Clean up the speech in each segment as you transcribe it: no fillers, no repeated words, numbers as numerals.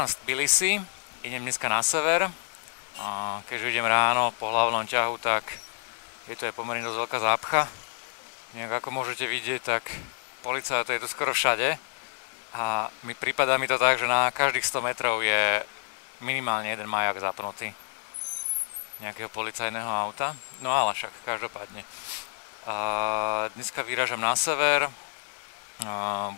vyrážam z Tbilisi, idem dneska na sever. Keďže idem ráno po hlavnom ťahu, tak je to aj pomerne dosť veľká zápcha. Nejak ako môžete vidieť, tak policajtov je tu skoro všade. A prípada mi to tak, že na každých 100 metrov je minimálne jeden majak zapnutý nejakého policajného auta. No ale však každopádne. Dneska vyrážam na sever.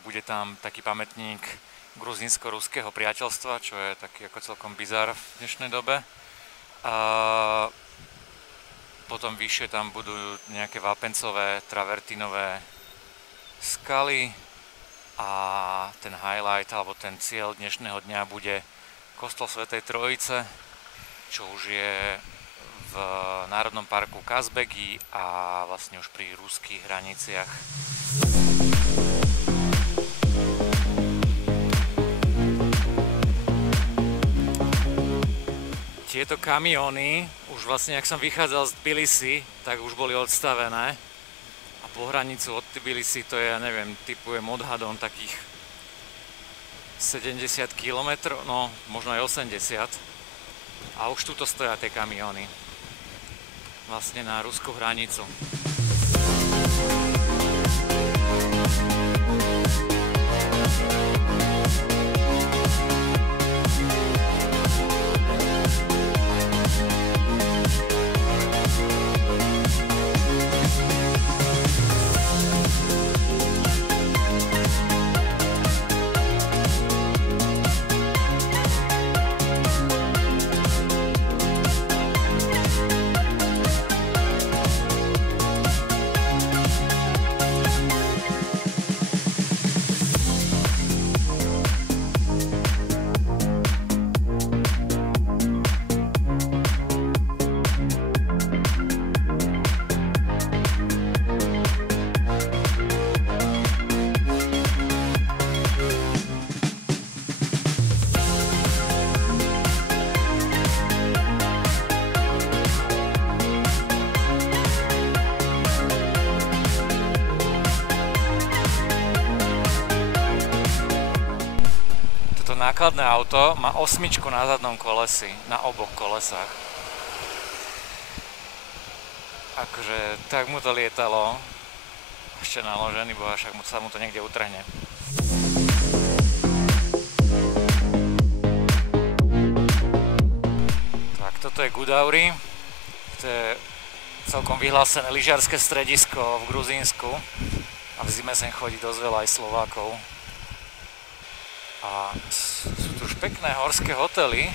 Bude tam taký pamätník gruzínsko-ruského priateľstva, čo je taký ako celkom bizár v dnešnej dobe. Potom vyššie tam budú nejaké vápencové, travertínové skaly a ten highlight, alebo ten cieľ dnešného dňa bude kostol Svätej Trojice, čo už je v Národnom parku Kazbegy a vlastne už pri ruských hraniciach. Tieto kamióny, už vlastne ak som vychádzal z Tbilisi, tak už boli odstavené. A po hranicu od Tbilisi to je, ja neviem, typujem odhadom takých 70 km, no možno aj 80. A už tuto stoja tie kamióny. Vlastne na ruskú hranicu. Nákladné auto má 8 na zadnom kolesi, na oboch kolesách. Akože tak mu to lietalo, ešte naložený, bo však sa mu to niekde utrhne. Tak toto je Gudauri, to je celkom vyhlásené lyžiarske stredisko v Gruzínsku a v zime sem chodí dosť veľa aj Slovákov. A sú tu už pekné horské hotely.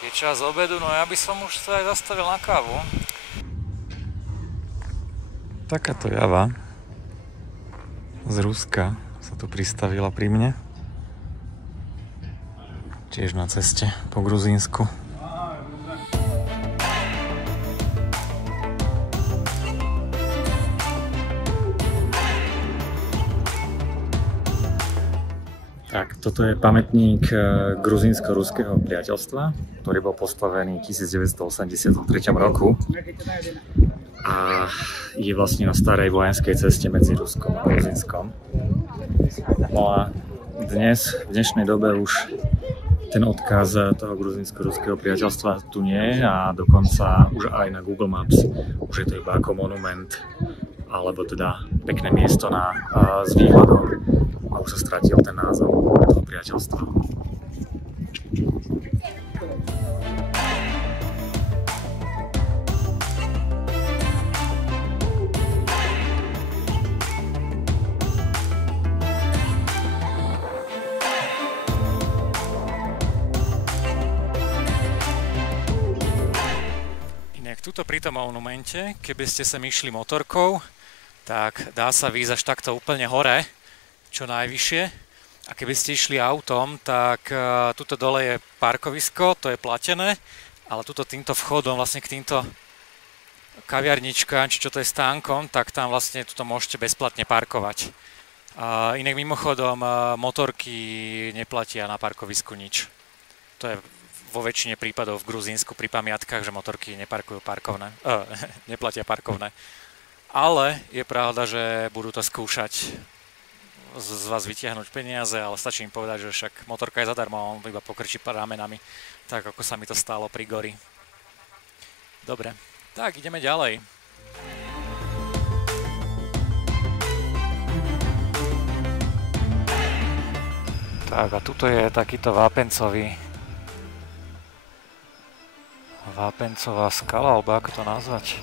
Je čas obedu, no ja by som už sa aj zastavil na kávu. Takáto java z Ruska sa tu pristavila pri mne. Tiež na ceste po Gruzínsku. Tak, toto je pamätník gruzínsko-ruského priateľstva, ktorý bol postavený v 1983 roku a je vlastne na starej vojenskej ceste medzi Ruskom a Gruzínskom. No a dnes, v dnešnej dobe už ten odkaz toho gruzínsko-ruského priateľstva tu nie je a dokonca už aj na Google Maps už je to iba ako monument alebo teda pekné miesto s výhľadom. A už sa stratil ten názov toho priateľstva. Inak tuto pri tom monumente, keby ste sem išli motorkou, tak dá sa výjsť až takto úplne hore, čo najvyššie. A keby ste išli autom, tak tuto dole je parkovisko, to je platené, ale tuto týmto vchodom vlastne k týmto kaviarničkám, či čo to je stánkom, tak tam vlastne tuto môžete bezplatne parkovať. Inak mimochodom motorky neplatia na parkovisku nič. To je vo väčšine prípadov v Gruzínsku pri pamiatkách, že motorky neparkujú parkovné, neplatia parkovné. Ale je pravda, že budú to skúšať z vás vytiahnuť peniaze, ale stačí im povedať, že však motorka je zadarmo a on iba pokrčí ramenami, tak ako sa mi to stalo pri Gori. Dobre, tak ideme ďalej. Tak a tuto je takýto vápencová skala, alebo ako to nazvať.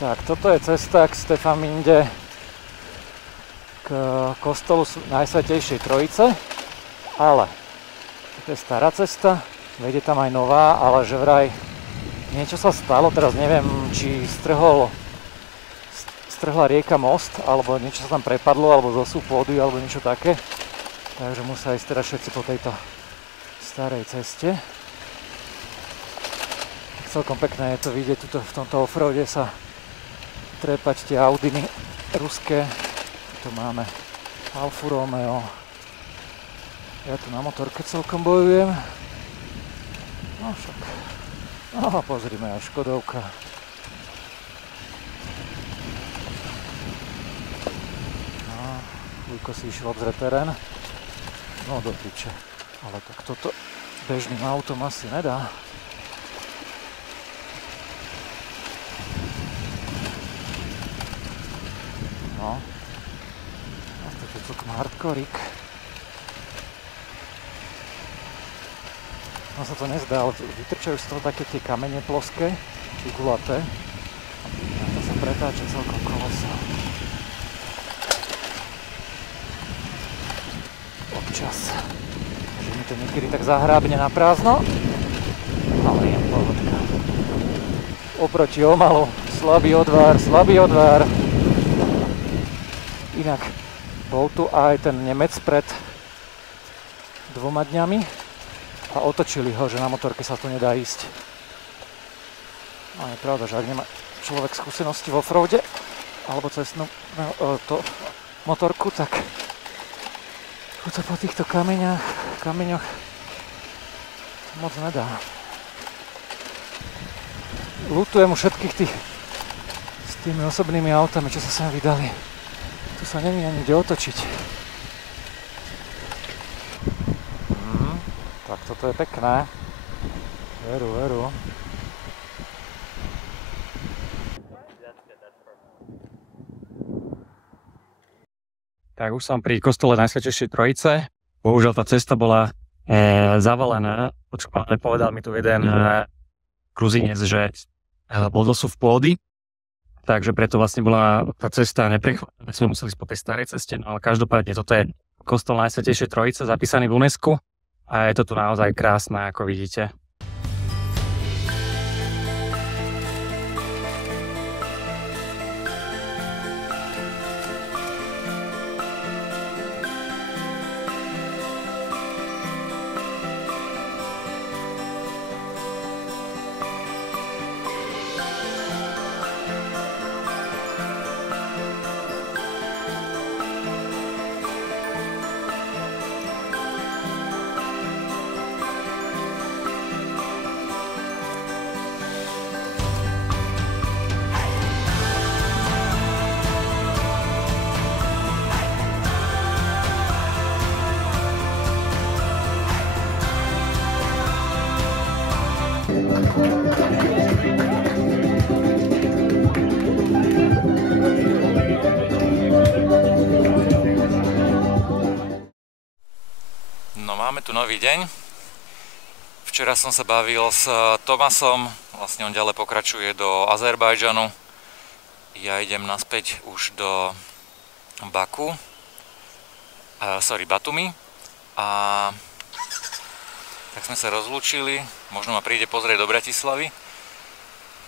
Tak, toto je cesta k Stefaminde, k kostolu Najsvätejšej Trojice, ale to je stará cesta, vedie tam aj nová, ale že vraj niečo sa stalo, teraz neviem, či strhla rieka most, alebo niečo sa tam prepadlo, alebo zosú pôdy, alebo niečo také. Takže musia ísť teraz všetci po tejto starej ceste. Celkom pekné je to vidieť, tuto v tomto offroade sa trepať tie Audiny ruské. Tu máme Alfa Romeo. Ja tu na motorke celkom bojujem. No však. No pozrime, aj Škodovka. No, Vujko si išiel obzrieť terén. No do piče. Ale tak toto bežným autom asi nedá. No, to je celkom hardkorík. No sa to nezdá, ale vytrčajú z toho také tie kamene ploské, gulaté. A to sa pretáča celkom koleso. Občas. Takže mi to niekedy tak zahrábne na prázdno. Ale je pohodka. Oproti omalu, slabý odvar. Inak bol tu aj ten Nemec pred 2 dňami a otočili ho, že na motorke sa tu nedá ísť. A je pravda, že ak nemá človek skúsenosti v offroade alebo cestnú motorku, tak to po týchto kameňoch moc nedá. Ľutujem u všetkých tých s tými osobnými autami, čo sa sem vydali. Tu sa není ani kde otočiť. Tak toto je pekné. Veru. Tak už som pri kostole Najsvätejšej Trojice. Bohužiaľ tá cesta bola zavalená. Povedal mi tu jeden Gruzinec, že bol dosúv pôdy. Takže preto vlastne bola tá cesta neprechladná, sme museli ísť po tej starej ceste, no ale každopádne toto je kostol Najsvätejšej Trojice, zapísaný v UNESCO a je to tu naozaj krásne, ako vidíte. No máme tu nový deň. Včera som sa bavil s Tomasom, vlastne on ďalej pokračuje do Azerbajdžanu. Ja idem naspäť už do Batumi. A tak sme sa rozlúčili, možno ma príde pozrieť do Bratislavy.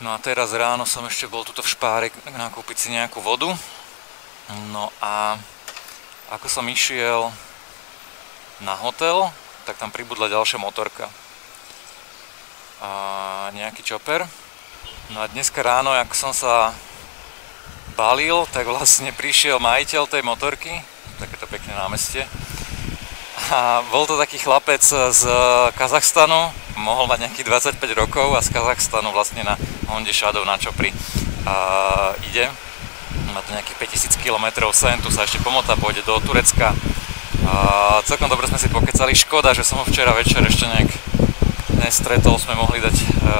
No a teraz ráno som ešte bol tuto v Špáre nakúpiť si nejakú vodu. No a ako som išiel na hotel, tak tam pribudla ďalšia motorka. A nejaký čoper. No a dneska ráno, ako som sa balil, tak vlastne prišiel majiteľ tej motorky, takéto pekné námestie. A bol to taký chlapec z Kazachstanu, mohol mať nejakých 25 rokov a z Kazachstanu vlastne na Honde Shadow na Chopri ide. Má to nejakých 5000 km sem, tu sa ešte pomotá, pôjde do Turecka. Celkom dobre sme si pokecali, škoda, že som ho včera večer ešte nejak nestretol, sme mohli dať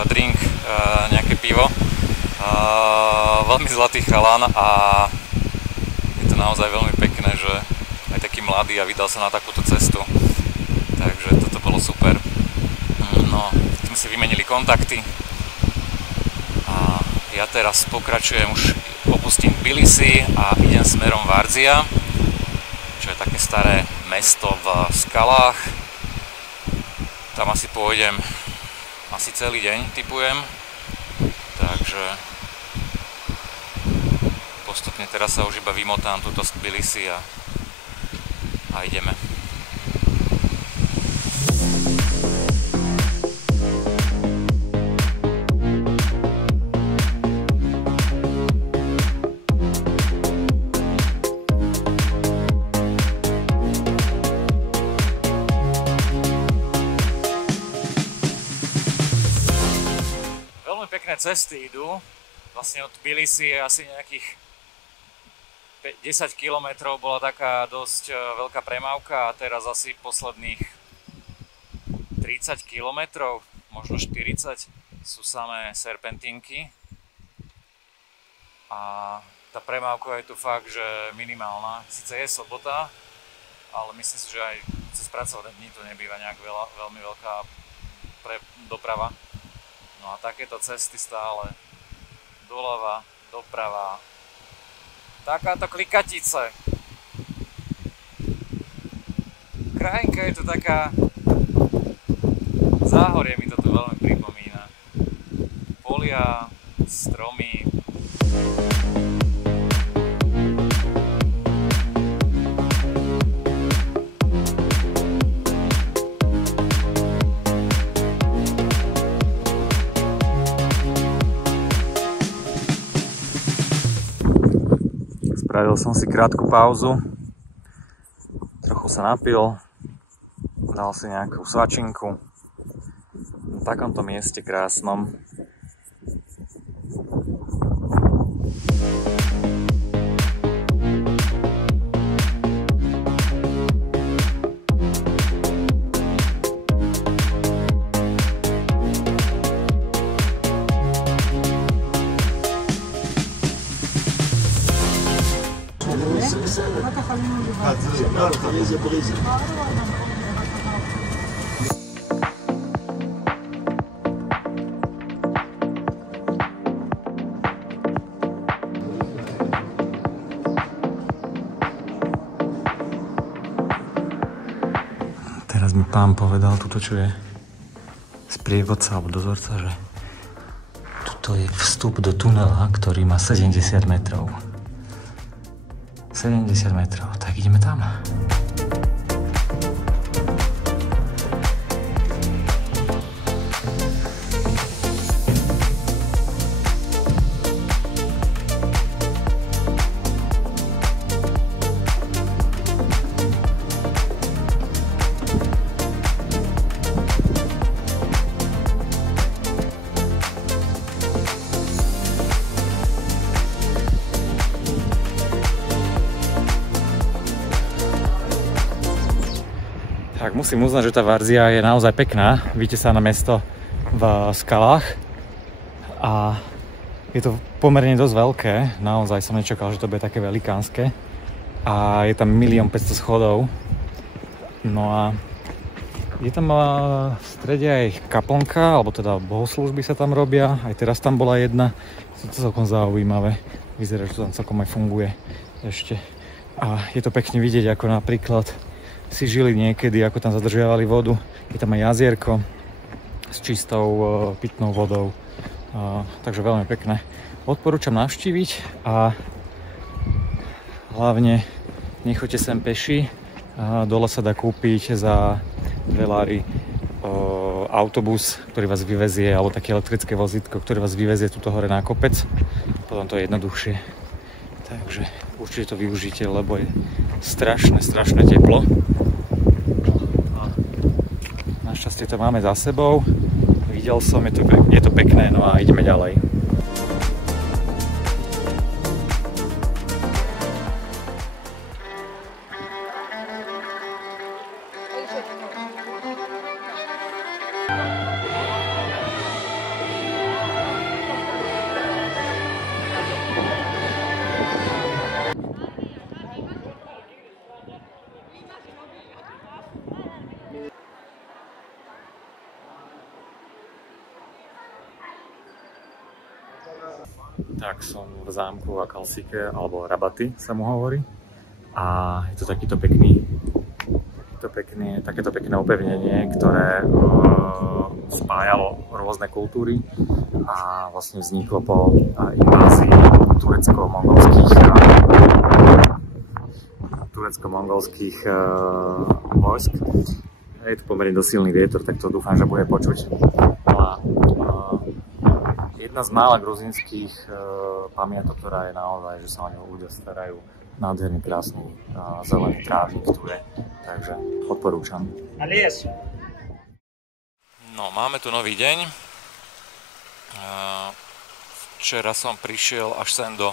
drink, nejaké pivo. Veľmi zlatý chalán a je to naozaj veľmi pekné, že aj taký mladý a vydal sa na takúto cestu, takže toto bolo super. No, sme si vymenili kontakty a ja teraz pokračujem, už opustím Tbilisi a idem smerom Varzia, čo je také staré mesto v skalách. Tam asi pôjdem asi celý deň, tipujem, takže postupne teraz sa už iba vymotám túto z Tbilisi a ideme. Veľmi pekné cesty idú. Vlastne od Tbilisi je asi nejakých 10 km bola taká dosť veľká premávka a teraz asi posledných 30 km, možno 40 sú samé serpentinky a tá premávka je tu fakt, že minimálna. Sice je sobota, ale myslím si, že aj cez pracovné dni to nebýva nejak veľmi veľká doprava. No a takéto cesty stále doľava, doprava. Takáto klikatice. Krajinka je to taká... Záhorie mi to tu veľmi pripomína. Polia, stromy. Spravil som si krátku pauzu, trochu sa napil, dal si nejakú svačinku na takomto mieste krásnom. Teraz mi pán povedal, tuto čo je sprievodca alebo dozorca, že tuto je vstup do tunela, ktorý má 70 metrov. 70 metrov, tak ideme tam. Tak musím uznať, že tá Varzia je naozaj pekná. Vytesané mesto v skalách a je to pomerne dosť veľké. Naozaj som nečakal, že to bude také velikánske. A je tam 1 500 000 schodov. No a je tam v strede aj kaplnka, alebo teda bohoslúžby sa tam robia. Aj teraz tam bola jedna. Je to celkom zaujímavé. Vyzerá, že to tam celkom aj funguje ešte. A je to pekne vidieť, ako napríklad si žili niekedy, ako tam zadržiavali vodu. Je tam aj jazierko s čistou pitnou vodou. Takže veľmi pekné. Odporúčam navštíviť a hlavne nechoďte sem peši. Dole sa dá kúpiť za $2 autobus, ktorý vás vyvezie, alebo také elektrické vozítko, ktoré vás vyvezie tuto hore na kopec. Potom to je jednoduchšie. Takže určite to využite, lebo je strašné teplo. Našťastie to máme za sebou. Videl som, je to pekné, no a ideme ďalej. Tak som v zámku Akalsike, alebo Rabaty sa mu hovorí. A je to takéto pekné opevnenie, ktoré spájalo rôzne kultúry a vlastne vzniklo po invázii turecko-mongolských vojsk. Je to pomerne dosť silný vietor, tak to dúfam, že bude počuť. Jedna z mála gruzínskych pamiatok, ktorá je naozaj, že sa o ňu ľudia starajú. Nádherný, krásny zelený trávnik tu je, takže odporúčam. No, máme tu nový deň. Včera som prišiel až sem do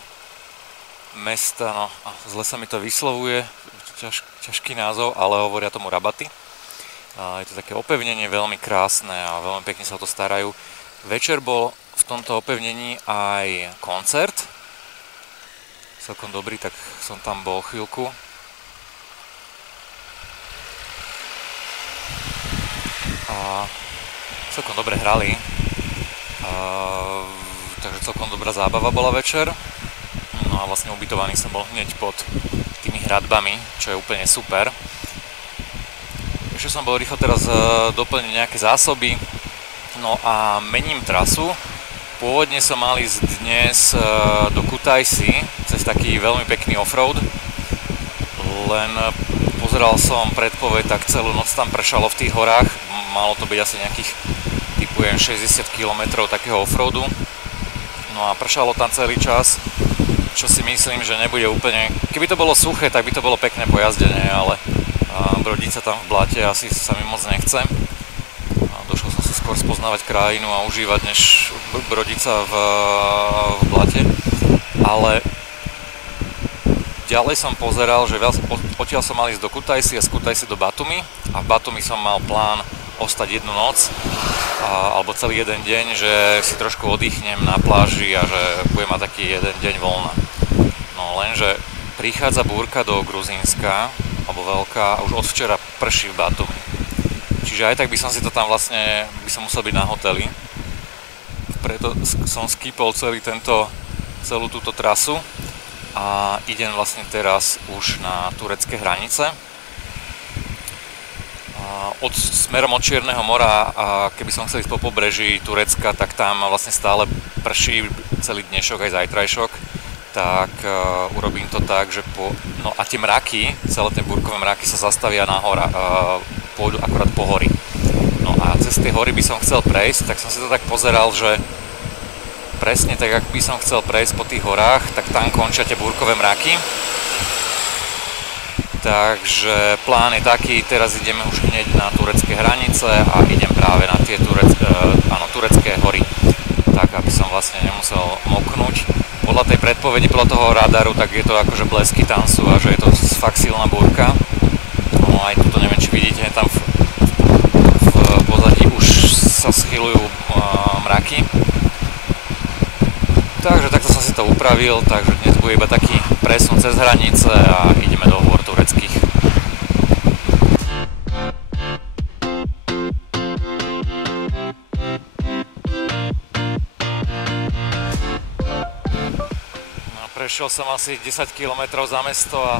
mesta, no a zle sa mi to vyslovuje, ťažký názov, ale hovoria tomu Rabaty. Je to také opevnenie veľmi krásne a veľmi pekne sa o to starajú. Večer bol v tomto opevnení aj koncert. Celkom dobrý, tak som tam bol chvíľku. A celkom dobre hrali. Takže celkom dobrá zábava bola večer. No a vlastne ubytovaný som bol hneď pod tými hradbami, čo je úplne super. Ešte som bol rýchlo teraz doplniť nejaké zásoby. No a mením trasu. Pôvodne som mal ísť dnes do Kutaisi cez taký veľmi pekný offroad. Len pozeral som predpoveď, tak celú noc tam pršalo v tých horách. Malo to byť asi nejakých, typujem, 60 km takého offroadu. No a pršalo tam celý čas, čo si myslím, že nebude úplne... Keby to bolo suché, tak by to bolo pekné pojazdenie, ale brodiť sa tam v blate asi sa mi moc nechce. Došlo som si skôr spoznávať krajinu a užívať, než brodiť sa v blate. Ale ďalej som pozeral, že odtiaľ som mal ísť do Kutaisi a z Kutaisi do Batumi. A v Batumi som mal plán ostať jednu noc, alebo celý jeden deň, že si trošku oddychnem na pláži a že budem mať taký jeden deň voľna. No lenže prichádza búrka do Gruzínska, alebo veľká, a už od včera prší v Batumi. Čiže aj tak by som si to tam vlastne, by som musel byť na hoteli. Preto som skipol celú túto trasu a idem vlastne teraz už na turecké hranice. Smerom od Čierneho mora, a keby som chcel ísť po pobreží Turecka, tak tam vlastne stále prší celý dnešok aj zajtrajšok. Tak urobím to tak, že no a tie mraky, celé tie búrkové mraky sa zastavia na hora, pôjdu akorát po hory. No a cez tie hory by som chcel prejsť, tak som si to tak pozeral, že presne tak, ak by som chcel prejsť po tých horách, tak tam končia tie búrkové mraky. Takže plán je taký, teraz ideme už hneď na turecké hranice a idem práve na tie turecké hory, tak aby som vlastne nemusel moknúť. Podľa tej predpovedi, podľa toho radaru, tak je to akože blesky tam sú a že je to fakt silná búrka. No aj tuto, neviem, či vidíte, tam v pozadí už sa schyľujú mraky. Takže takto som si to upravil, takže dnes bude iba taký presun cez hranice a ideme do hôr tureckých. No, prešiel som asi 10 km za mesto a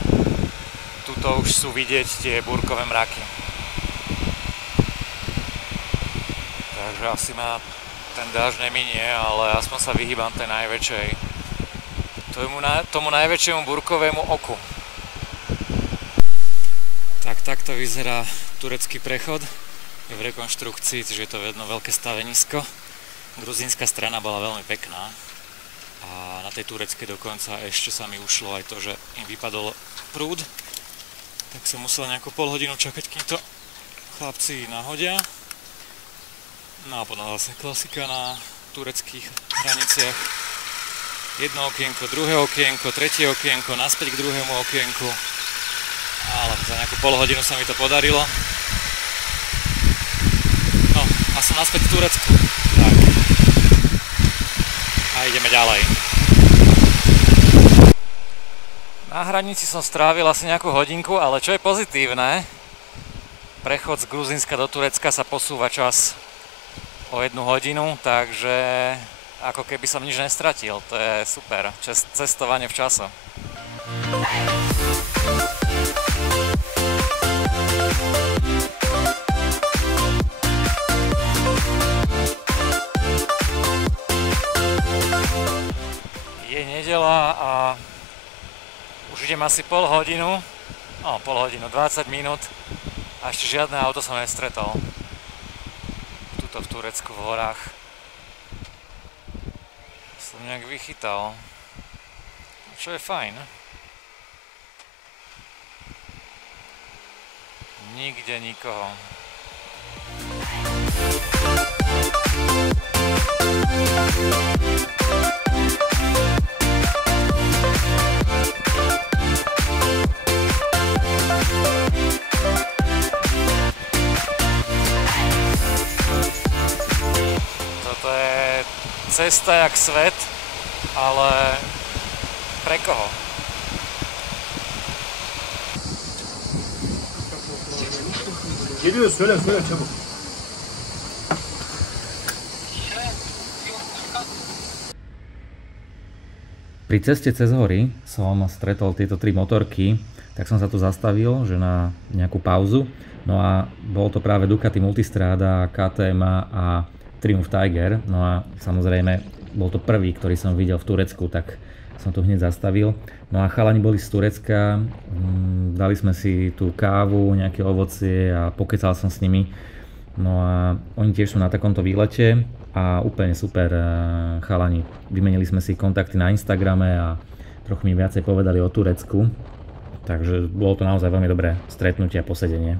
tuto už sú vidieť tie búrkové mraky. Takže asi ma ten dážď neminie, ale aspoň sa vyhýbam tej najväčšej. Tomu najväčšiemu búrkovému oku. Tak takto vyzerá turecký prechod. Je v rekonštrukcii, čiže je to jedno veľké stavenisko. Gruzínska strana bola veľmi pekná. a na tej tureckej dokonca ešte sa mi ušlo aj to, že im vypadol prúd, tak som musel nejakú pol hodinu čakať, kým to chlapci nahodia. No a potom vlastne klasika na tureckých hraniciach. Jedno okienko, druhé okienko, tretie okienko, naspäť k druhému okienku. Ale za nejakú pol hodinu sa mi to podarilo. No a som naspäť v Turecku. Tak. A ideme ďalej. Na hranici som strávil asi nejakú hodinku, ale čo je pozitívne, prechod z Gruzínska do Turecka sa posúva čas o 1 hodinu, takže ako keby som nič nestratil. To je super. Cestovanie v čase. Je nedeľa a už idem asi pol hodinu, 20 minút a ešte žiadne auto som nestretol. Tuto v Turecku v horách. Som nejak vychytal, čo je fajn. Nikde nikoho. Toto je cesta jak svet, ale pre koho? Geliyor söyle çabuk. Pri ceste cez hory som stretol tieto 3 motorky, tak som sa tu zastavil, že na nejakú pauzu. No a bol to práve Ducati Multistrada, KTM a Triumph Tiger. No a samozrejme bol to prvý, ktorý som videl v Turecku, tak som tu hneď zastavil. No a chalani boli z Turecka, dali sme si tú kávu, nejaké ovocie a pokecal som s nimi. No a oni tiež sú na takomto výlete a úplne super chalani. Vymenili sme si kontakty na Instagrame a trochu mi viacej povedali o Turecku. Takže bolo to naozaj veľmi dobré stretnutie a posedenie.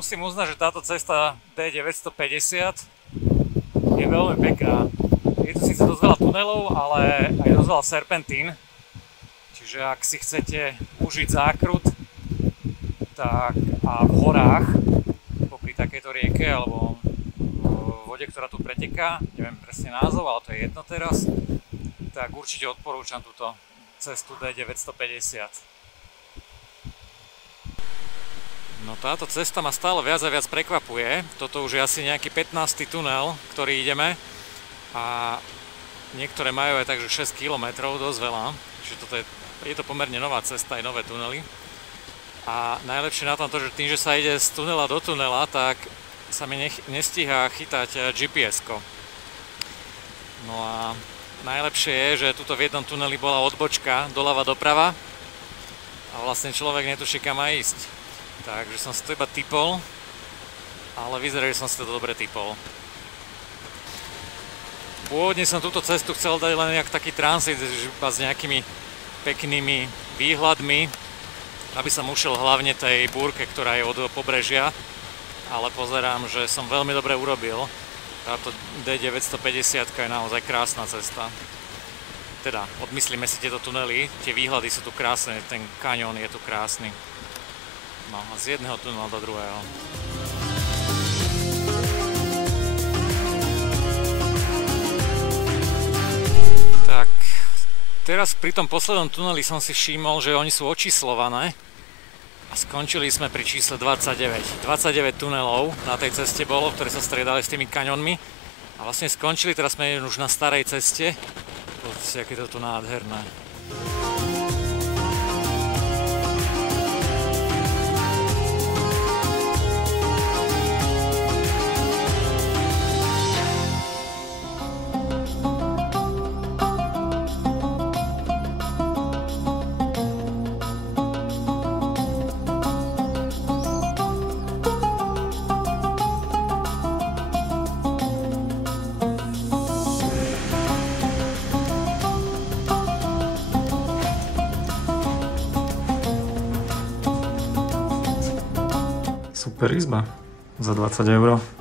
Musím uznať, že táto cesta D950 je veľmi pekná. Je tu síce dosť veľa tunelov, ale aj dosť veľa serpentín. Čiže ak si chcete užiť zákrut tak a v horách, popri takejto rieke alebo v vode, ktorá tu preteká, neviem presne názov, ale to je jedno teraz, tak určite odporúčam túto cestu D950. No táto cesta ma stále viac a viac prekvapuje. Toto už je asi nejaký 15. tunel, ktorý ideme. A niektoré majú aj takže 6 km, dosť veľa. Čiže je to pomerne nová cesta, aj nové tunely. A najlepšie na tom to, že tým, že sa ide z tunela do tunela, tak sa mi nestíha chytať GPS-ko. No a najlepšie je, že tuto v jednom tuneli bola odbočka doľava doprava. A vlastne človek netuší, kam má ísť. Takže som si to iba tipol, ale vyzerá, že som si to dobre tipol. Pôvodne som túto cestu chcel dať len nejak taký transit, iba s nejakými peknými výhľadmi, aby som ušiel hlavne tej búrke, ktorá je od pobrežia, ale pozerám, že som veľmi dobre urobil. Táto D950 je naozaj krásna cesta. Teda, odmyslíme si tieto tunely, tie výhľady sú tu krásne, ten kaňón je tu krásny. No, z jedného tunela do druhého. Tak, teraz pri tom poslednom tuneli som si všimol, že oni sú očíslované a skončili sme pri čísle 29. 29 tunelov na tej ceste bolo, ktoré sa striedali s tými kaňonmi a vlastne skončili, teraz sme už na starej ceste. Pozrite, aké to tu nádherné. Super izba za 20 €.